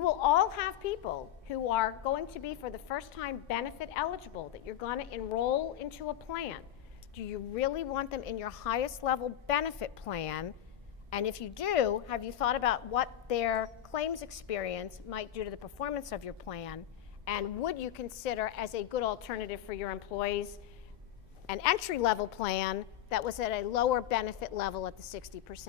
will all have people who are going to be for the first time benefit eligible, that you're going to enroll into a plan. Do you really want them in your highest level benefit plan? And if you do, have you thought about what their claims experience might do to the performance of your plan? And would you consider, as a good alternative for your employees, an entry-level plan that was at a lower benefit level at the 60%?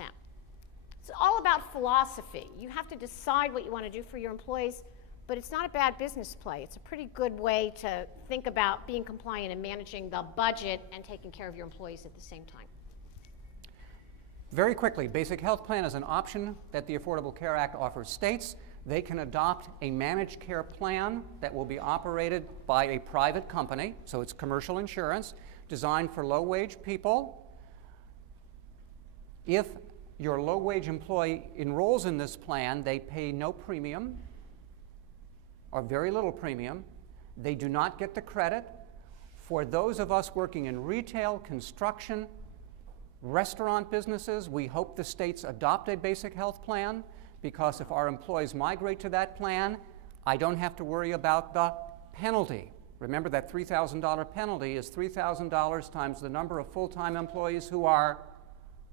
It's all about philosophy. You have to decide what you want to do for your employees, but it's not a bad business play. It's a pretty good way to think about being compliant and managing the budget and taking care of your employees at the same time. Very quickly, basic health plan is an option that the Affordable Care Act offers states. They can adopt a managed care plan that will be operated by a private company, so it's commercial insurance, designed for low-wage people. If your low-wage employee enrolls in this plan, they pay no premium or very little premium. They do not get the credit. For those of us working in retail, construction, restaurant businesses, we hope the states adopt a basic health plan, because if our employees migrate to that plan, I don't have to worry about the penalty. Remember, that $3,000 penalty is $3,000 times the number of full-time employees who are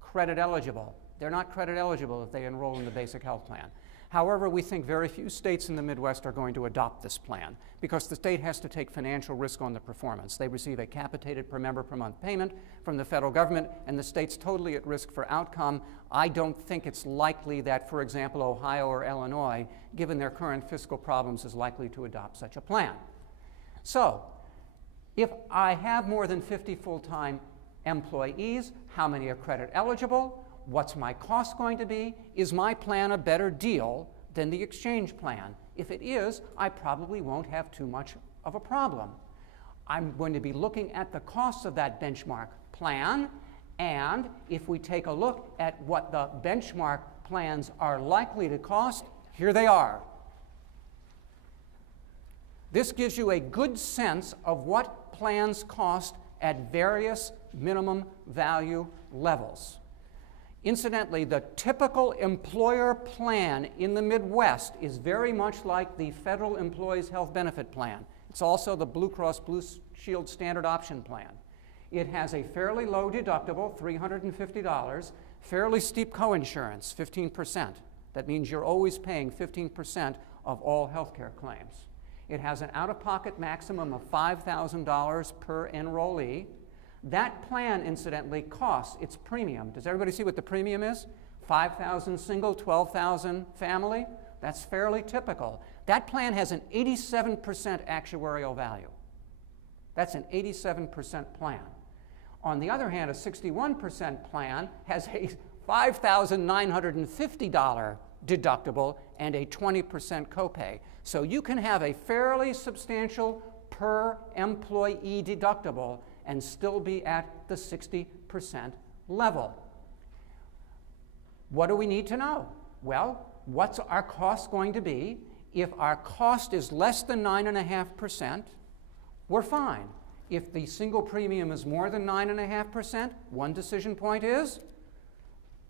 credit eligible. They're not credit eligible if they enroll in the basic health plan. However, we think very few states in the Midwest are going to adopt this plan because the state has to take financial risk on the performance. They receive a capitated per member per month payment from the federal government, and the state's totally at risk for outcome. I don't think it's likely that, for example, Ohio or Illinois, given their current fiscal problems, is likely to adopt such a plan. So, if I have more than 50 full-time employees, how many are credit eligible? What's my cost going to be? Is my plan a better deal than the exchange plan? If it is, I probably won't have too much of a problem. I'm going to be looking at the costs of that benchmark plan, and if we take a look at what the benchmark plans are likely to cost, here they are. This gives you a good sense of what plans cost at various minimum value levels. Incidentally, the typical employer plan in the Midwest is very much like the Federal Employees Health Benefit Plan. It's also the Blue Cross Blue Shield Standard Option Plan. It has a fairly low deductible, $350, fairly steep coinsurance, 15%. That means you're always paying 15% of all health care claims. It has an out-of-pocket maximum of $5,000 per enrollee. That plan, incidentally, costs its premium. Does everybody see what the premium is? $5,000 single, $12,000 family. That's fairly typical. That plan has an 87% actuarial value. That's an 87% plan. On the other hand, a 61% plan has a $5,950 deductible and a 20% copay. So you can have a fairly substantial per employee deductible and still be at the 60% level. What do we need to know? Well, what's our cost going to be? If our cost is less than 9.5%, we're fine. If the single premium is more than 9.5%, one decision point is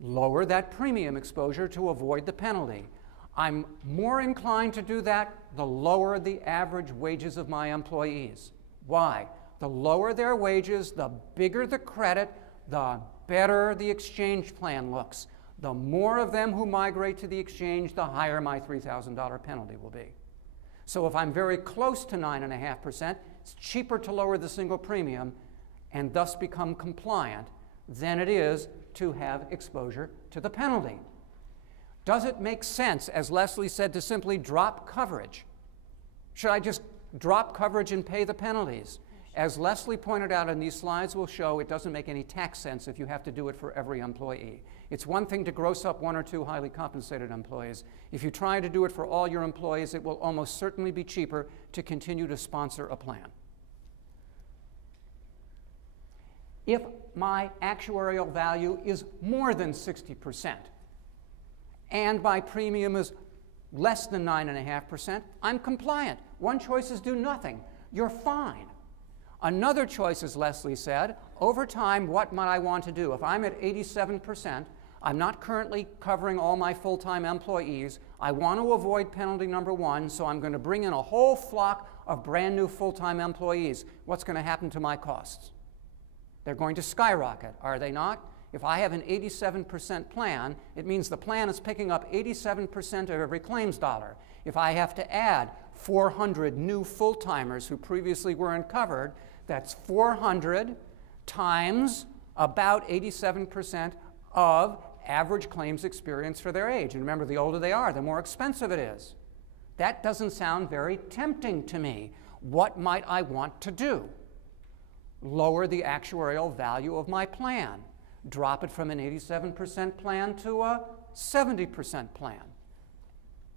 lower that premium exposure to avoid the penalty. I'm more inclined to do that the lower the average wages of my employees. Why? The lower their wages, the bigger the credit, the better the exchange plan looks. The more of them who migrate to the exchange, the higher my $3,000 penalty will be. So if I'm very close to 9.5%, it's cheaper to lower the single premium and thus become compliant than it is to have exposure to the penalty. Does it make sense, as Leslie said, to simply drop coverage? Should I just drop coverage and pay the penalties? As Leslie pointed out, and these slides will show, it doesn't make any tax sense if you have to do it for every employee. It's one thing to gross up one or two highly compensated employees. If you try to do it for all your employees, it will almost certainly be cheaper to continue to sponsor a plan. If my actuarial value is more than 60% and my premium is less than 9.5%, I'm compliant. One choice is do nothing. You're fine. Another choice, as Leslie said, over time, what might I want to do? If I'm at 87%, I'm not currently covering all my full-time employees. I want to avoid penalty number one, so I'm going to bring in a whole flock of brand new full-time employees. What's going to happen to my costs? They're going to skyrocket, are they not? If I have an 87% plan, it means the plan is picking up 87% of every claims dollar. If I have to add 400 new full-timers who previously weren't covered, that's 400 times about 87% of average claims experience for their age. And remember, the older they are, the more expensive it is. That doesn't sound very tempting to me. What might I want to do? Lower the actuarial value of my plan. Drop it from an 87% plan to a 70% plan.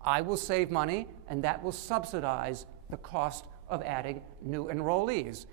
I will save money, and that will subsidize the cost of adding new enrollees.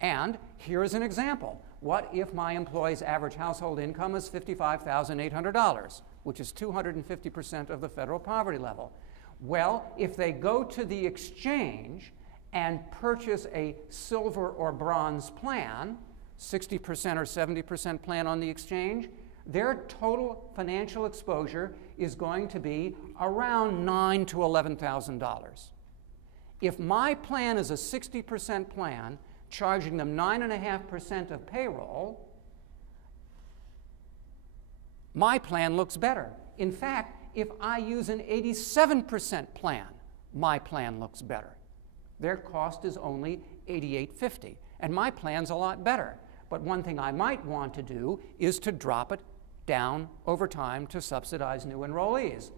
And here's an example. What if my employee's average household income is $55,800, which is 250% of the federal poverty level? Well, if they go to the exchange and purchase a silver or bronze plan, 60% or 70% plan on the exchange, their total financial exposure is going to be around $9,000 to $11,000. If my plan is a 60% plan, charging them 9.5% of payroll, my plan looks better. In fact, if I use an 87% plan, my plan looks better. Their cost is only $88.50, and my plan's a lot better. But one thing I might want to do is to drop it down over time to subsidize new enrollees.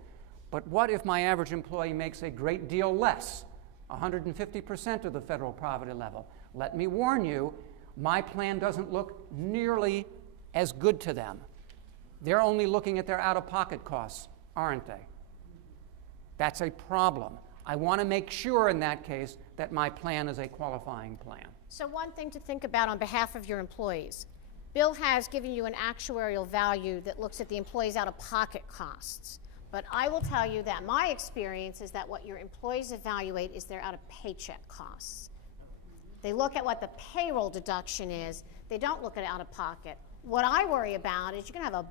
But what if my average employee makes a great deal less, 150% of the federal poverty level? Let me warn you, my plan doesn't look nearly as good to them. They're only looking at their out-of-pocket costs, aren't they? That's a problem. I want to make sure in that case that my plan is a qualifying plan. So one thing to think about on behalf of your employees. Bill has given you an actuarial value that looks at the employee's out-of-pocket costs. But I will tell you that my experience is that what your employees evaluate is their out-of-paycheck costs. They look at what the payroll deduction is. They don't look at out-of-pocket. What I worry about is you're going to have a